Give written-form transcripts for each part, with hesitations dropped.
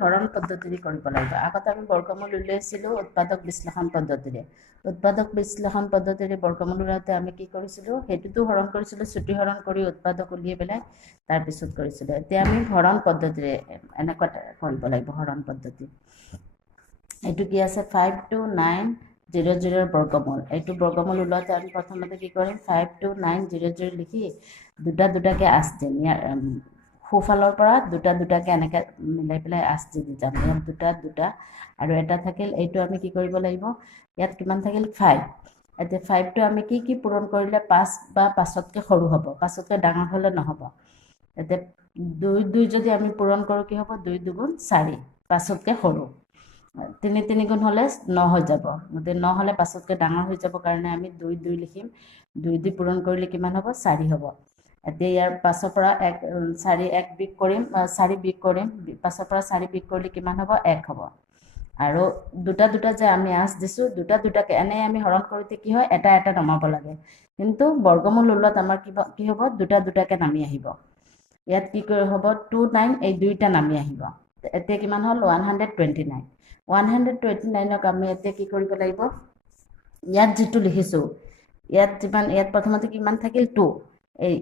হৰণ পদ্ধতিৰে কৰিব লাগিব। আগতে আমি বৰ্গমূল উলিয়াইছিলোঁ উৎপাদক বিশ্লেষণ পদ্ধতিৰে। উৎপাদক বিশ্লেষণ পদ্ধতিৰে বৰ্গমূল উলিয়াওঁতে আমি কি কৰিছিলোঁ, সেইটোতো হৰণ কৰিছিলোঁ, ছুটি হৰণ কৰি উৎপাদক উলিয়াই পেলাই তাৰপিছত কৰিছিলোঁ। এতিয়া আমি হৰণ পদ্ধতিৰে এনেকুৱা কৰিব লাগিব। হৰণ পদ্ধতি এইটো কি আছে, 52900 বৰ্গমূল। এইটো বৰ্গমূল ওলাওঁতে আমি প্ৰথমতে কি কৰিম, 52900 লিখি দুটা দুটাকৈ আঁচ দিম। ইয়াৰ সোঁফালৰ পৰা দুটা দুটাকৈ এনেকৈ মিলাই পেলাই আঁচ দি যাম। ইয়াত দুটা দুটা আৰু এটা থাকিল, এইটো আমি কি কৰিব লাগিব, ইয়াত কিমান থাকিল 5। এতিয়া 5টো আমি কি পূৰণ কৰিলে 5 বা 5তকৈ সৰু হ'ব, 5তকৈ ডাঙৰ হ'লে নহ'ব। এতিয়া 2 যদি আমি পূৰণ কৰোঁ কি হ'ব, 2 2 4, 5তকৈ সৰু। 3 3 গুণ হ'লে 9 হৈ যাব। গতিকে 9 হ'লে 5তকৈ ডাঙৰ হৈ যাব কাৰণে আমি 2 2 লিখিম। 2 দি পূৰণ কৰিলে কিমান হ'ব, 4 হ'ব। এতিয়া ইয়াৰ 5ৰ পৰা 4 1 বিগ কৰিম, 4 বিগ কৰিম। 5ৰ পৰা 4 বিগ কৰিলে কিমান হ'ব, 1 হ'ব। আৰু দুটা দুটা যে আমি আঁচ দিছোঁ, দুটা দুটাকৈ এনেই আমি হৰণ কৰোঁতে কি হয়, এটা এটা নমাব লাগে। কিন্তু বৰ্গমূল ওলোৱাত আমাৰ কি হ'ব, দুটা দুটাকৈ নামি আহিব। ইয়াত কি হ'ব, 29, এই দুইটা নামি আহিব। এতিয়া কিমান হ'ল, 129। 129ক আমি এতিয়া কি কৰিব লাগিব, ইয়াত যিটো লিখিছোঁ, ইয়াত প্ৰথমতে কিমান থাকিল 2,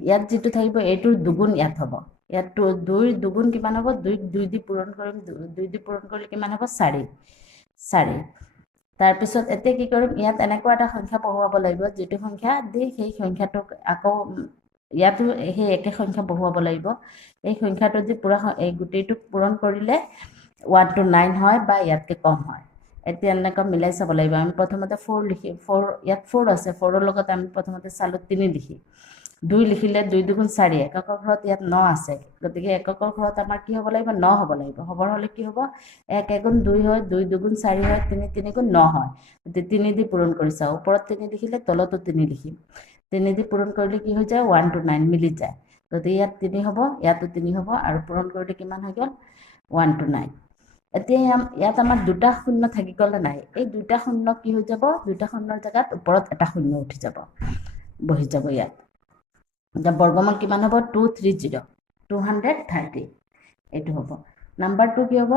ইয়াত যিটো থাকিব এইটোৰ দুগুণ ইয়াত হ'ব। ইয়াত 2ৰ দুগুণ কিমান হ'ব, 2 দি পূৰণ কৰিম, 2 দি পূৰণ কৰিলে কিমান হ'ব, 4। তাৰপিছত এতিয়া কি কৰিম, ইয়াত এনেকুৱা এটা সংখ্যা বহুৱাব লাগিব, যিটো সংখ্যা দি সেই সংখ্যাটোক আকৌ ইয়াতো সেই একে সংখ্যা বহুৱাব লাগিব। এই সংখ্যাটো দি এই গোটেইটোক পূৰণ কৰিলে 1 to 9 হয় বা ইয়াতকৈ কম হয়। এতিয়া এনেকৈ মিলাই চাব লাগিব। আমি প্ৰথমতে 4 লিখিম। ইয়াত 4 আছে, 4ৰ লগত আমি প্ৰথমতে চালোঁ 3 লিখি। 2 লিখিলে 2 2 4, এককৰ ঘৰত ইয়াত 9 আছে। গতিকে এককৰ ঘৰত আমাৰ কি হ'ব লাগিব, 9 হ'ব লাগিব। হ'বৰ হ'লে কি হ'ব, 1 1 2 হয়, 2 2 4 হয়, 3 3 9 হয়। গতিকে 3 দি পূৰণ কৰি চাওঁ। ওপৰত 3 লিখিলে তলতো 3 লিখিম। 3 দি পূৰণ কৰিলে কি হৈ যায়, 1 to 9 মিলি যায়। গতিকে ইয়াত 3 হ'ব, ইয়াতো 3 হ'ব, আৰু পূৰণ কৰিলে কিমান হৈ গ'ল, 1 to 9। এতিয়া ইয়াত আমাৰ দুটা শূন্য থাকি গ'লে নাই। এই দুটা শূন্য কি হৈ যাব, দুটা শূন্যৰ জেগাত ওপৰত এটা শূন্য উঠি যাব, বহি যাব ইয়াত। এতিয়া বৰ্গমূল কিমান হ'ব, 230, 230 এইটো হ'ব। নাম্বাৰটো কি হ'ব,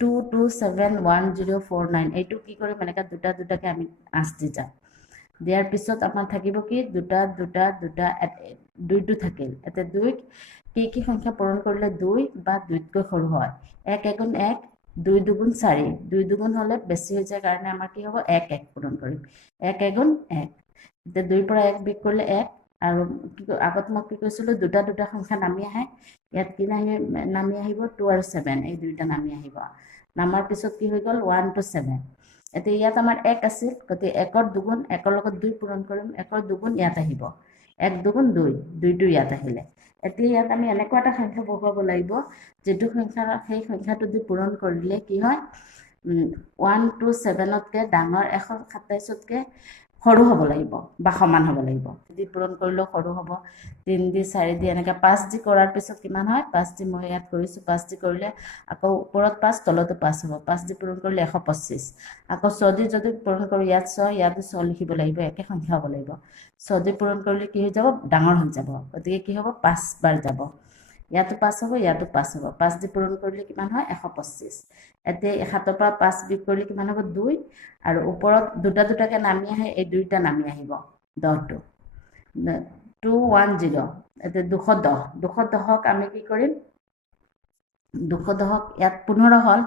2271049। এইটো কি কৰিম, এনেকৈ দুটা দুটাকৈ আমি আঁচ দি যাম। দিয়াৰ পিছত আমাৰ থাকিব কি, দুটা দুটা দুটা, 2টো থাকিল। এতিয়া 2ক কি সংখ্যা পূৰণ কৰিলে 2 বা 2তকৈ সৰু হয়, 1 1 1, 2 2 4, 2 2 হ'লে বেছি হৈ যায় কাৰণে আমাৰ কি হ'ব, 1 1 পূৰণ কৰিম। 1 1 1, এতিয়া 2ৰ পৰা 1 বিগ কৰিলে 1। আৰু আগত মই কি কৈছিলোঁ, দুটা দুটা সংখ্যা নামি আহে। ইয়াত কি নামি আহিব, 2 আৰু 7, এই দুইটা নামি আহিব। নামাৰ পিছত কি হৈ গ'ল, 1 to 7। এতিয়া ইয়াত আমাৰ 1 আছিল, গতিকে 1ৰ দুগুণ, 1ৰ লগত 2 পূৰণ কৰিম। 1ৰ দুগুণ ইয়াত আহিব, 1 2 2, 2টো ইয়াত আহিলে। এতিয়া ইয়াত আমি এনেকুৱা এটা সংখ্যা বহুৱাব লাগিব, যিটো সংখ্যা সেই সংখ্যাটো দি পূৰণ কৰিলে কি হয়, 1 to 7তকৈ ডাঙৰ, 127তকৈ সৰু হ'ব লাগিব বা সমান হ'ব লাগিব। দি পূৰণ কৰিলেও সৰু হ'ব। 3 দি 4 দি এনেকৈ 5 দি কৰাৰ পিছত কিমান হয়, 5 দি মই ইয়াত কৰিছোঁ, 5 দি কৰিলে আকৌ ওপৰত 5 তলতো 5 হ'ব। 5 দি পূৰণ কৰিলে 125। আকৌ 6 দি যদি পূৰণ কৰোঁ, ইয়াত 6, ইয়াতো 6 লিখিব লাগিব, একে সংখ্যা হ'ব লাগিব। 6 দি পূৰণ কৰিলে কি হৈ যাব, ডাঙৰ হৈ যাব। গতিকে কি হ'ব, 5 বাৰ যাব। ইয়াতো 5 হ'ব, ইয়াতো 5 হ'ব। 5 দি পূৰণ কৰিলে কিমান হয়, 125। এতিয়া 7ৰ পৰা 5 বিগ কৰিলে কিমান হ'ব, 2, আৰু ওপৰত দুটা দুটাকৈ নামি আহে, এই দুইটা নামি আহিব, 10টো। 210, এতিয়া 210, 210ক আমি কি কৰিম, 210ক ইয়াত 15 হ'ল,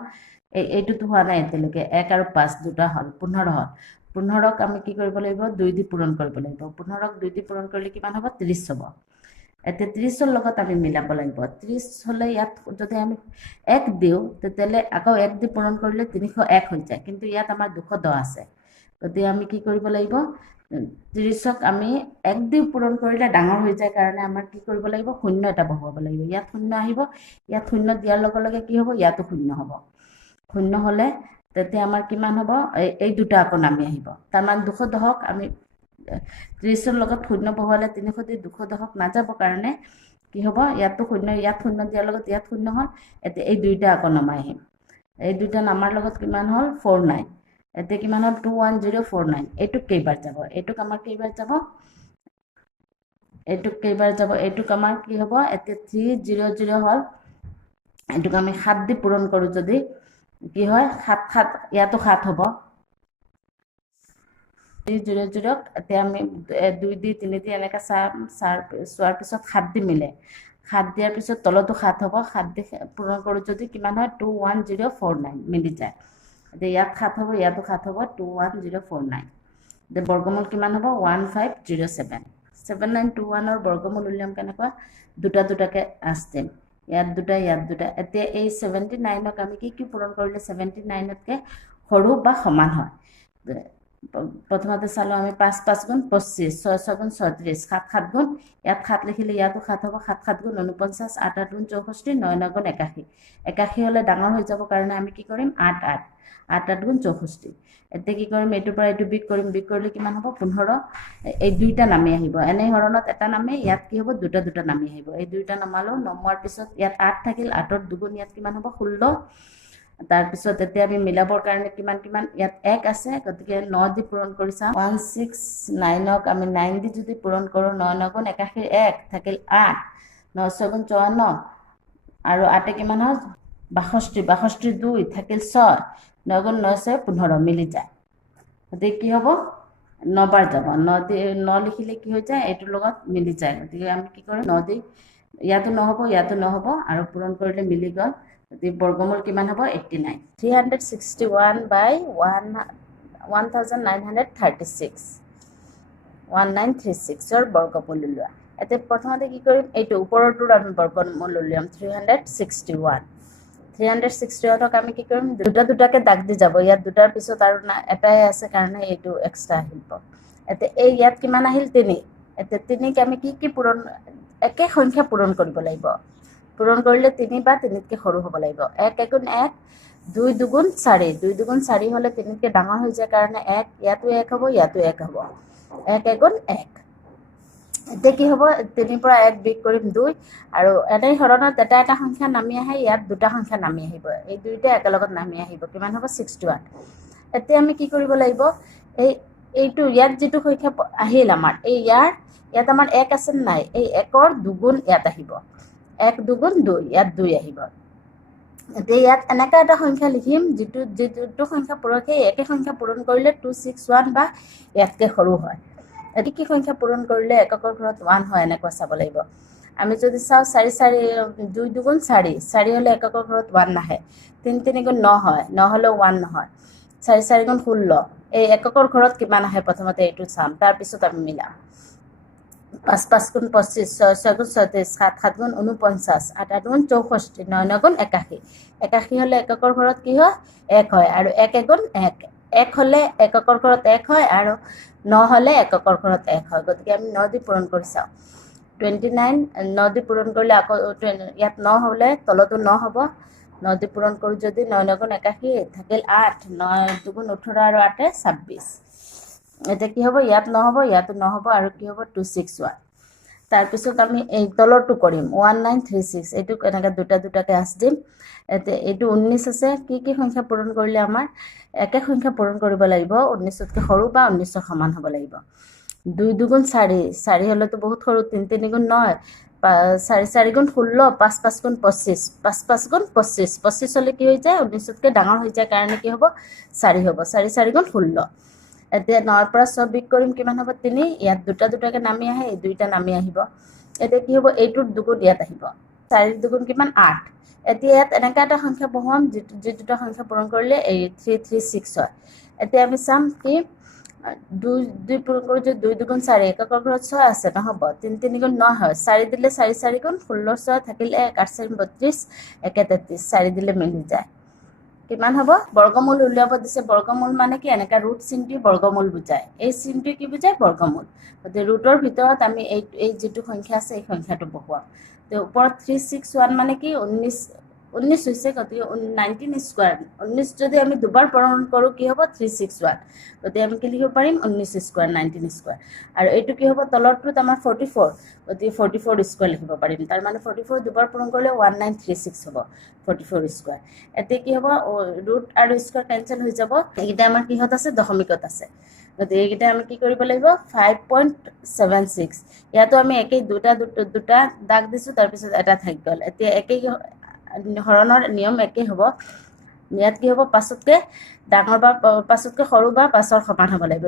এইটোতো হোৱা নাই এতিয়ালৈকে, 1 আৰু 5 দুটা হ'ল, 15 হ'ল। 15ক আমি কি কৰিব লাগিব, 2 দি পূৰণ কৰিব লাগিব। 15ক 2 দি পূৰণ কৰিলে কিমান হ'ব, 30 হ'ব। এতিয়া 30ৰ লগত আমি মিলাব লাগিব। 30 হ'লে ইয়াত যদি আমি 1 দিওঁ, তেতিয়াহ'লে আকৌ 1 দি পূৰণ কৰিলে 301 হৈ যায়। কিন্তু ইয়াত আমাৰ 210 আছে। গতিকে আমি কি কৰিব লাগিব, 30ক আমি 1 দি পূৰণ কৰিলে ডাঙৰ হৈ যায় কাৰণে আমাৰ কি কৰিব লাগিব, শূন্য এটা বহুৱাব লাগিব। ইয়াত শূন্য আহিব, ইয়াত শূন্য দিয়াৰ লগে লগে কি হ'ব, ইয়াতো শূন্য হ'ব। শূন্য হ'লে তেতিয়া আমাৰ কিমান হ'ব, এই দুটা আকৌ নামি আহিব। তাৰমানে 210ক আমি 30ৰ লগত শূন্য বহুৱালে 300 দি 210ক নাযাব কাৰণে কি হ'ব, ইয়াতো শূন্য, ইয়াত শূন্য দিয়াৰ লগত ইয়াত শূন্য হ'ল। এতিয়া এই দুইটা আকৌ নমাই আহিম। এই দুইটা নামাৰ লগত কিমান হ'ল, 49। এতিয়া কিমান হ'ল, 21049। এইটোক কেইবাৰ যাব, এইটোক আমাৰ কেইবাৰ যাব, এইটোক কেইবাৰ যাব, এইটোক আমাৰ কি হ'ব, এতিয়া 300 হ'ল। এটুক আমি 7 দি পূৰণ কৰোঁ যদি কি হয় 7 7 ইয়াতো 7 হ'ব 0 0 এতিয়া আমি 2 দি 3 দি এনেকৈ চোৱাৰ পিছত 7 দি মিলে 7 দিয়াৰ পিছত তলতো 7 হ'ব 7 দি পূৰণ কৰোঁ যদি কিমান হয় 21049 মিলি যায় এতিয়া ইয়াত 7 হ'ব ইয়াতো 7 হ'ব 21049 এতিয়া বৰ্গমূল কিমান হ'ব 1507 7921 বৰ্গমূল উলিয়াম কেনেকুৱা দুটা দুটাকে আস্তিম ইয়াত দুটা এতিয়া এই 79ক আমি কি পূৰণ কৰিলে 79তকৈ সৰু বা সমান হয় প্ৰথমতে চালো আমি 5 5 গুণ 25 6 6 গুণ 36 7 7 গুণ ইয়াত 7 লিখিলে ইয়াতো 7 হ'ব 7 7 গুণ 49 8 8 গুণ 64 9 9 গুণ 81 81 হ'লে ডাঙৰ হৈ যাব কাৰণে আমি কি কৰিম 8 8 8 8 গুণ 64 এতিয়া কি কৰিম এইটোৰ পৰা এইটো বিগ কৰিম বিগ কৰিলে কিমান হ'ব 15 এই দুইটা নামি আহিব এনে হৰণত এটা নামে ইয়াত কি হ'ব দুটা দুটা নামি আহিব এই দুইটা নামালো নমোৱাৰ পিছত ইয়াত 8 থাকিল 8ৰ দুগুণ ইয়াত কিমান হ'ব 16 তাৰ পিছত এতিয়া আমি মিলাবৰ কাৰণে কিমান কিমান ইয়াত 1 আছে গতিকে 9 দি পূৰণ কৰি চাওঁ 169ক আমি 9 দি যদি পূৰণ কৰোঁ 9 9 গুণ 81 1 থাকিল 8 9 6 গুণ 54 আৰু 8 কিমান হয় 62 62 2 থাকিল 6 9 গুণ 9 6 15 মিলি যায় গতিকে কি হ'ব 9 বাৰ যাব 9 লিখিলে কি হৈ যায় এইটোৰ লগত মিলি যায় গতিকে আমি কি কৰিম 9 দি ইয়াতো নহ'ব আৰু পূৰণ কৰিলে মিলি গ'ল গতিকে বৰ্গমূল কিমান হ'ব 89 361 বাই 1936 1936ৰ বৰ্গমূল উলিওৱা এতিয়া প্ৰথমতে কি কৰিম এইটো ওপৰৰটোৰ আমি বৰ্গমূল উলিয়াম 361ক আমি কি কৰিম দুটা দুটাকে দাগ দি যাব ইয়াত দুটাৰ পিছত আৰু এটাই আছে কাৰণে এইটো এক্সট্ৰা আহিব এতিয়া এই ইয়াত কিমান আহিল 3 এতিয়া 3ক আমি কি পূৰণ একে সংখ্যা পূৰণ কৰিব লাগিব পূৰণ কৰিলে 3 বা 3তকৈ সৰু হ'ব লাগিব 1 1 গুণ 1 2 দুগুণ 4 2 দুগুণ 4 হ'লে 3তকৈ ডাঙৰ হৈ যায় কাৰণে 1 ইয়াতো 1 হ'ব ইয়াতো 1 হ'ব 1 1 গুণ 1 এতিয়া কি হ'ব 3 পৰা 1 বিগ কৰিম 2 আৰু এনে ধৰণত এটা এটা সংখ্যা নামি আহে ইয়াত দুটা সংখ্যা নামি আহিব এই দুইটা একেলগত নামি আহিব কিমান হ'ব 61 এতিয়া আমি কি কৰিব লাগিব এইটো ইয়াত যিটো সংখ্যা আহিল আমাৰ ইয়াত আমাৰ 1 আছে নাই এই 1ৰ দুগুণ ইয়াত আহিব 1 দুগুণ 2 ইয়াত 2 আহিব এতিয়া ইয়াত এনেকা এটা সংখ্যা লিখিম যিটো সংখ্যা পূৰকে একে সংখ্যা পূৰণ কৰিলে 261 বা ইয়াতকৈ সৰু হয় এটি কি সংখ্যা পূৰণ কৰিলে এককৰ ঘৰত 1 হয় এনেকুৱা চাব লাগিব আমি যদি চাওঁ 4 4 2 দুগুণ 4 4 হ'লে এককৰ ঘৰত 1 নাহে 3 3 গুণ 9 হয় 9 হ'লেও 1 নহয় 4 4 গুণ 16 এই এককৰ ঘৰত কিমান আহে প্ৰথমতে এইটো চাম তাৰপিছত আমি মিলাম 5 5 গুণ 25 6 6 গুণ 37 7 7 গুণ 49 8 8 গুণ 64 9 9 গুণ 81 81 হ'লে এককৰ ঘৰত কি হয় 1 হয় আৰু 1 1 গুণ 1 1 হ'লে এককৰ ঘৰত 1 হয় আৰু 9 হ'লে এককৰ ঘৰত 1 হয় গতিকে আমি 9 দি পূৰণ কৰি চাওঁ 29 9 দি পূৰণ কৰিলে আকৌ ইয়াত 9 হ'লে তলতো 9 হ'ব 9 দি পূৰণ কৰোঁ যদি 9 9 গুণ 81 থাকিল 8 9 দুগুণ 18 আৰু 8 26 এতিয়া কি হ'ব ইয়াত নহ'ব ইয়াতো নহ'ব আৰু কি হ'ব 261 তাৰপিছত আমি এই তলৰটো কৰিম 1936 এইটো এনেকৈ দুটা দুটাকৈ আঁচ দিম এতিয়া এইটো 19 আছে কি সংখ্যা পূৰণ কৰিলে আমাৰ একে সংখ্যা পূৰণ কৰিব লাগিব 19তকৈ সৰু বা 19ৰ সমান হ'ব লাগিব 2 দুগুণ 4 4 হ'লেতো বহুত সৰু 3 3 গুণ 9 4 4 গুণ 16 5 5 গুণ 25 5 5 গুণ 25 25 হ'লে কি হৈ যায় 19তকৈ ডাঙৰ হৈ যায় কাৰণে কি হ'ব 4 হ'ব 4 4 গুণ 16 এতিয়া 9ৰ পৰা 6 বিগ কৰিম কিমান হ'ব 3 ইয়াত দুটা দুটাকৈ নামি আহে এই দুইটা নামি আহিব এতিয়া কি হ'ব এইটোৰ দুগুণ ইয়াত আহিব 4 দুগুণ কিমান 8 এতিয়া ইয়াত এনেকুৱা এটা সংখ্যা বহুৱাম যি দুটা সংখ্যা পূৰণ কৰিলে এই 336 হয় এতিয়া আমি চাম কি 2 পূৰণ কৰোঁ যদি 2 দুগুণ 4 এককৰ ঘৰত 6 আছে নহ'ব 3 3 গুণ 9 হয় 4 দিলে 4 4 গুণ 16 6 থাকিল 1 8 4 32 1 33 4 দিলে মিলি যায় কিমান হ'ব বৰ্গমূল উলিয়াব দিছে বৰ্গমূল মানে কি এনেকা ৰুট চিনটো বৰ্গমূল বুজায় এই চিনটো কি বুজায় বৰ্গমূল গতিকে ৰুটৰ ভিতৰত আমি এই যিটো সংখ্যা আছে এই সংখ্যাটো বহুৱাম তো ওপৰত 361 মানে কি 19 হৈছে গতিকে 19 স্কোৱাৰ 19 যদি আমি দুবাৰ পূৰণ কৰোঁ কি হ'ব 361 গতিকে আমি কি লিখিব পাৰিম 19 স্কোৱাৰ 19 স্কোৱাৰ আৰু এইটো কি হ'ব তলৰটোত আমাৰ 44 গতিকে 44 স্কোৱাৰ লিখিব পাৰিম তাৰ মানে 44 দুবাৰ পূৰণ কৰিলে 1936 হ'ব 44 স্কোৱাৰ এতিয়া কি হ'ব ৰুট আৰু স্কোৱাৰ কেঞ্চেল হৈ যাব এইকেইটা আমাৰ কিহত আছে দশমিকত আছে গতিকে এইকেইটা আমি কি কৰিব লাগিব 5.76 ইয়াতো আমি একেই দুটা দাগ দিছোঁ তাৰপিছত এটা থাকি গ'ল এতিয়া একেই হৰণৰ নিয়ম একেই হ'ব। ইয়াত কি হ'ব, পাঁচতকৈ ডাঙৰ বা পাঁচতকৈ সৰু বা পাঁচৰ সমান হ'ব লাগিব।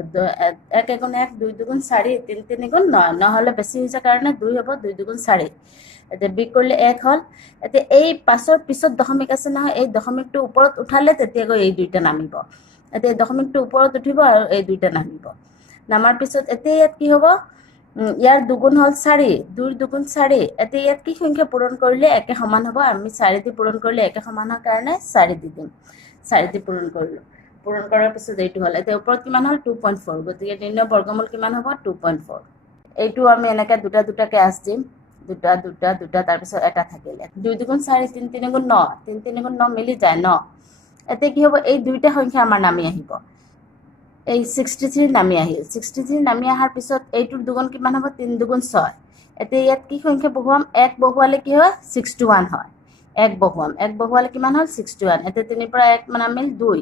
1 এগুণ 1, 2 দুগুণ 4, 3 তিনিগুণ 9, নহ'লে বেছি হৈছে কাৰণে 2 হ'ব, 2 দুগুণ 4। এতিয়া বিগ কৰিলে 1 হ'ল। এতিয়া এই 5ৰ পিছত দশমিক আছে নহয়, এই দশমিকটো ওপৰত উঠালে তেতিয়া গৈ এই দুইটা নামিব। এতিয়া এই দশমিকটো ওপৰত উঠিব আৰু এই দুইটা নামিব। নামাৰ পিছত এতিয়া ইয়াত কি হ'ব, ইয়াৰ দুগুণ হ'ল 4, 2 দুগুণ 4। এতিয়া ইয়াত কি সংখ্যা পূৰণ কৰিলে একে সমান হ'ব, আমি 4 দি পূৰণ কৰিলে একে সমান হোৱাৰ কাৰণে 4 দি দিম। 4 দি পূৰণ কৰিলোঁ। পূৰণ কৰাৰ পিছত এইটো হ'ল। এতিয়া ওপৰত কিমান হ'ল 2.4, গতিকে নিৰ্ণয় বৰ্গমূল কিমান হ'ব 2.4। এইটো আমি এনেকৈ দুটা দুটাকৈ আঁচ দিম, দুটা দুটা দুটা, তাৰপিছত এটা থাকিলে 2 দুগুণ 4, 3 তিনিগুণ 9, 3 তিনিগুণ 9 মিলি যায় 9। এতিয়া কি হ'ব, এই দুইটা সংখ্যা আমাৰ নামি আহিব। এই 63 নামি আহিল। 63 নামি অহাৰ পিছত এইটোৰ দুগুণ কিমান হ'ব, 3 দুগুণ 6। এতিয়া ইয়াত কি সংখ্যা বহুৱাম, 1 বহুৱালে কি হয় 61 হয়। 1 বহুৱাম, 1 বহুৱালে কিমান হ'ল 61। এতিয়া 3ৰ পৰা 1 নামিল 2।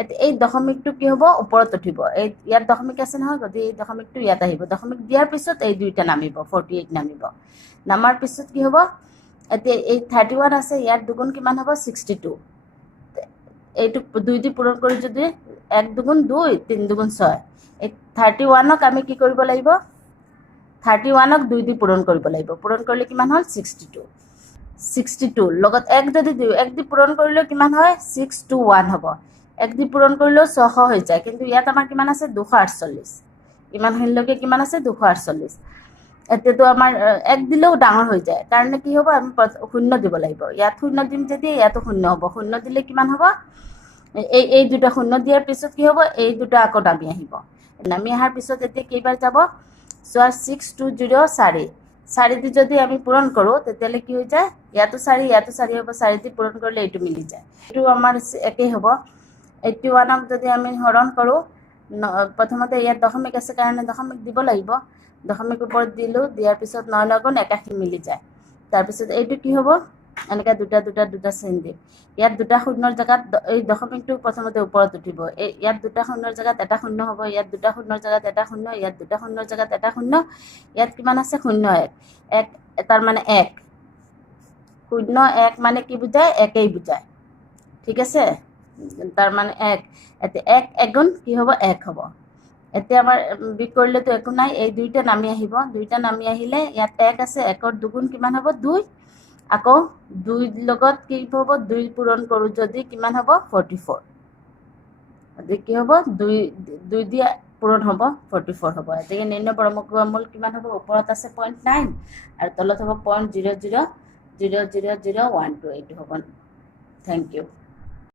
এতিয়া এই দশমিকটো কি হ'ব, ওপৰত উঠিব। এই ইয়াত দশমিক আছে নহয়, গতিকে এই দশমিকটো ইয়াত আহিব। দশমিক দিয়াৰ পিছত এই দুইটা নামিব, 48 নামিব। নামাৰ পিছত কি হ'ব, এতিয়া এই 31 আছে, ইয়াত দুগুণ কিমান হ'ব 62। এইটো 2 দি পূৰণ কৰি যদি 1 দুগুণ 2, 3 দুগুণ 6। এই 31ক আমি কি কৰিব লাগিব, 31ক 2 দি পূৰণ কৰিব লাগিব। পূৰণ কৰিলে কিমান হ'ল 62। 62 লগত 1 যদি দিওঁ, 1 দি পূৰণ কৰিলেও কিমান হয় 621 হ'ব। 1 দি পূৰণ কৰিলেও 600 হৈ যায়, কিন্তু ইয়াত আমাৰ কিমান আছে 248। ইমানখিনিলৈকে কিমান আছে 248। এতিয়াতো আমাৰ 1 দিলেও ডাঙৰ হৈ যায়, কাৰণে কি হ'ব, আমি 0 দিব লাগিব। ইয়াত 0 দিম যেতিয়া ইয়াতো 0 হ'ব। 0 দিলে কিমান হ'ব, এই দুটা 0 দিয়াৰ পিছত কি হ'ব, এই দুটা আকৌ নামি আহিব। নামি অহাৰ পিছত এতিয়া কেইবাৰ যাব চোৱা, 620 4। 4 দি যদি আমি পূৰণ কৰোঁ তেতিয়াহ'লে কি হৈ যায়, ইয়াতো 4 ইয়াতো 4 হ'ব। 4 দি পূৰণ কৰিলে এইটো মিলি যায়। এইটো আমাৰ একেই হ'ব। 81ক যদি আমি হৰণ কৰোঁ, প্ৰথমতে ইয়াত দশমিক আছে কাৰণে দশমিক দিব লাগিব। দশমিক ওপৰত দিলোঁ, দিয়াৰ পিছত 9 9 গুণ 81 মিলি যায়। তাৰপিছত এইটো কি হ'ব, এনেকৈ দুটা দুটা দুটা চেইন দিম। ইয়াত দুটা শূন্যৰ জেগাত এই দশমিকটো প্ৰথমতে ওপৰত উঠিব। ইয়াত দুটা শূন্যৰ জেগাত এটা শূন্য হ'ব, ইয়াত দুটা শূন্যৰ জেগাত এটা শূন্য, ইয়াত দুটা শূন্যৰ জেগাত এটা শূন্য। ইয়াত কিমান আছে 0 1 1, তাৰ মানে 1 0 1 মানে কি বুজায়, একেই বুজায়। ঠিক আছে, তাৰ মানে 1। এতিয়া 1 এগুণ কি হ'ব 1 হ'ব। এতিয়া আমাৰ বিগ কৰিলেতো একো নাই, এই দুইটা নামি আহিব। দুইটা নামি আহিলে ইয়াত 1 আছে, 1ৰ দুগুণ কিমান হ'ব 2। আকৌ 2 লগত কি হ'ব, 2 পূৰণ কৰোঁ যদি কিমান হ'ব 44। গতিকে কি হ'ব, 2 দি পূৰণ হ'ব 44 হ'ব। গতিকে নিৰ্ণয় বৰ্গমূল কিমান হ'ব, ওপৰত আছে 0.9 আৰু তলত হ'ব 0.000012। এইটো হ'ব। Thank U.